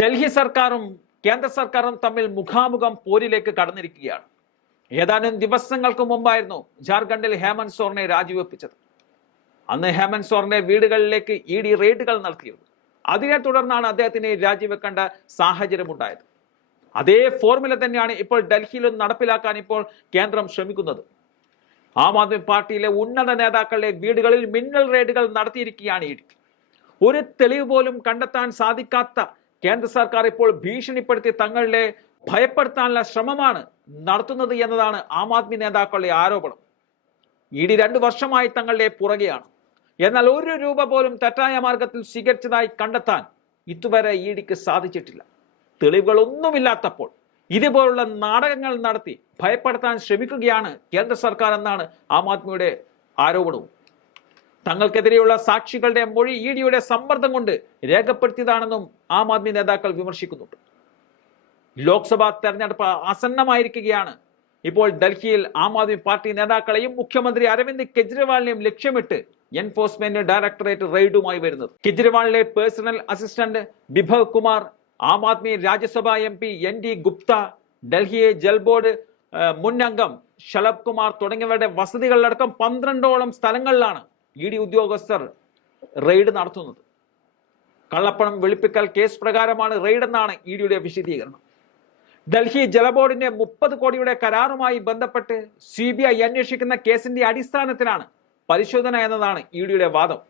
ഡൽഹി സർക്കാരും കേന്ദ്ര സർക്കാരും തമ്മിൽ മുഖാമുഖം പോരിലേക്ക് കടന്നിരിക്കുകയാണ്. ഏതാനും ദിവസങ്ങൾക്ക് മുമ്പായിരുന്നു ജാർഖണ്ഡിൽ ഹേമന്ത് സോറിനെ രാജിവെപ്പിച്ചത്. അന്ന് ഹേമന്ത് സോറിന്റെ വീടുകളിലേക്ക് ഇ ഡി റെയ്ഡുകൾ നടത്തിയത് അതിനെ തുടർന്നാണ് അദ്ദേഹത്തിന് രാജിവെക്കേണ്ട സാഹചര്യമുണ്ടായത്. അതേ ഫോർമുല തന്നെയാണ് ഇപ്പോൾ ഡൽഹിയിലും നടപ്പിലാക്കാൻ ഇപ്പോൾ കേന്ദ്രം ശ്രമിക്കുന്നത്. ആം ആദ്മി പാർട്ടിയിലെ ഉന്നത നേതാക്കളുടെ വീടുകളിൽ മിന്നൽ റെയ്ഡുകൾ നടത്തിയിരിക്കുകയാണ് ഇ ഒരു തെളിവ് പോലും കണ്ടെത്താൻ സാധിക്കാത്ത കേന്ദ്ര സർക്കാർ ഇപ്പോൾ ഭീഷണിപ്പെടുത്തി തങ്ങളുടെ ഭയപ്പെടുത്താനുള്ള ശ്രമമാണ് നടത്തുന്നത് എന്നതാണ് ആം ആദ്മി നേതാക്കളുടെ ആരോപണം. ഇ ഡി രണ്ടു വർഷമായി തങ്ങളുടെ പുറകെയാണ്. എന്നാൽ ഒരു രൂപ പോലും തെറ്റായ മാർഗത്തിൽ സ്വീകരിച്ചതായി കണ്ടെത്താൻ ഇതുവരെ ഇ ഡിക്ക് സാധിച്ചിട്ടില്ല. തെളിവുകളൊന്നുമില്ലാത്തപ്പോൾ ഇതുപോലുള്ള നാടകങ്ങൾ നടത്തി ഭയപ്പെടുത്താൻ ശ്രമിക്കുകയാണ് കേന്ദ്ര സർക്കാർ എന്നാണ് ആം ആദ്മിയുടെ ആരോപണവും. തങ്ങൾക്കെതിരെയുള്ള സാക്ഷികളുടെ മൊഴി ഇ ഡിയുടെ സമ്മർദ്ദം കൊണ്ട് രേഖപ്പെടുത്തിയതാണെന്നും ആം ആദ്മി നേതാക്കൾ വിമർശിക്കുന്നുണ്ട്. ലോക്സഭാ തെരഞ്ഞെടുപ്പ് ആസന്നമായിരിക്കുകയാണ്. ഇപ്പോൾ ഡൽഹിയിൽ ആം ആദ്മി പാർട്ടി നേതാക്കളെയും മുഖ്യമന്ത്രി അരവിന്ദ് കെജ്രിവാളിനെയും ലക്ഷ്യമിട്ട് എൻഫോഴ്സ്മെന്റ് ഡയറക്ടറേറ്റ് റെയ്ഡുമായി വരുന്നത്. കെജ്രിവാളിലെ personal assistant Bibhav Kumar Aam Aadmi Rajya Sabha M P N D Gupta ഡൽഹിയെ Jal board മുൻ അംഗം ശലഭ് കുമാർ തുടങ്ങിയവരുടെ വസതികളിലടക്കം പന്ത്രണ്ടോളം സ്ഥലങ്ങളിലാണ് ഇ ഡി ഉദ്യോഗസ്ഥർ റെയ്ഡ് നടത്തുന്നത്. കള്ളപ്പണം വെളുപ്പിക്കൽ കേസ് പ്രകാരമാണ് റെയ്ഡ് എന്നാണ് ഇ ഡിയുടെ വിശദീകരണം. ഡൽഹി ജലബോർഡിന്റെ മുപ്പത് കോടിയുടെ കരാറുമായി ബന്ധപ്പെട്ട് സി ബി ഐ അന്വേഷിക്കുന്ന കേസിന്റെ അടിസ്ഥാനത്തിലാണ് പരിശോധന എന്നതാണ് ഇ ഡിയുടെ വാദം.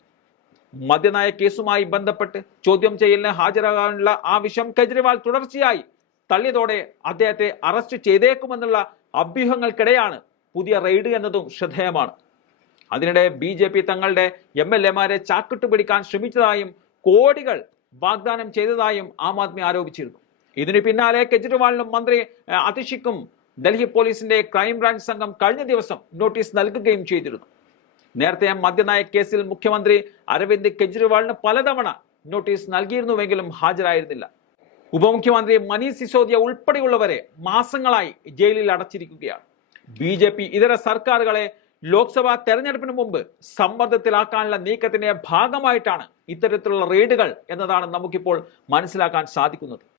മദ്യനയ കേസുമായി ബന്ധപ്പെട്ട് ചോദ്യം ചെയ്യലിന് ഹാജരാകാനുള്ള ആവശ്യം കെജ്രിവാൾ തുടർച്ചയായി തള്ളിയതോടെ അദ്ദേഹത്തെ അറസ്റ്റ് ചെയ്തേക്കുമെന്നുള്ള അഭ്യൂഹങ്ങൾക്കിടെയാണ് പുതിയ റെയ്ഡ് എന്നതും ശ്രദ്ധേയമാണ്. അതിനിടെ ബി ജെ പി തങ്ങളുടെ എം എൽ എമാരെ ചാക്കിട്ട് പിടിക്കാൻ ശ്രമിച്ചതായും കോടികൾ വാഗ്ദാനം ചെയ്തതായും ആം ആദ്മി ആരോപിച്ചിരുന്നു. ഇതിനു പിന്നാലെ കെജ്രിവാളിനും മന്ത്രി അതിഷിക്കും ഡൽഹി പോലീസിന്റെ ക്രൈംബ്രാഞ്ച് സംഘം കഴിഞ്ഞ ദിവസം നോട്ടീസ് നൽകുകയും ചെയ്തിരുന്നു. നേരത്തെ മദ്യനയ കേസിൽ മുഖ്യമന്ത്രി അരവിന്ദ് കെജ്രിവാളിന് പലതവണ നോട്ടീസ് നൽകിയിരുന്നുവെങ്കിലും ഹാജരായിരുന്നില്ല. ഉപമുഖ്യമന്ത്രി മനീഷ് സിസോദിയ ഉൾപ്പെടെയുള്ളവരെ മാസങ്ങളായി ജയിലിൽ അടച്ചിരിക്കുകയാണ്. ബി ജെ പി ഇതര സർക്കാരുകളെ ലോക്സഭാ തെരഞ്ഞെടുപ്പിന് മുമ്പ് സമ്മർദ്ദത്തിലാക്കാനുള്ള നീക്കത്തിന്റെ ഭാഗമായിട്ടാണ് ഇത്തരത്തിലുള്ള റെയ്ഡുകൾ എന്നതാണ് നമുക്കിപ്പോൾ മനസ്സിലാക്കാൻ സാധിക്കുന്നത്.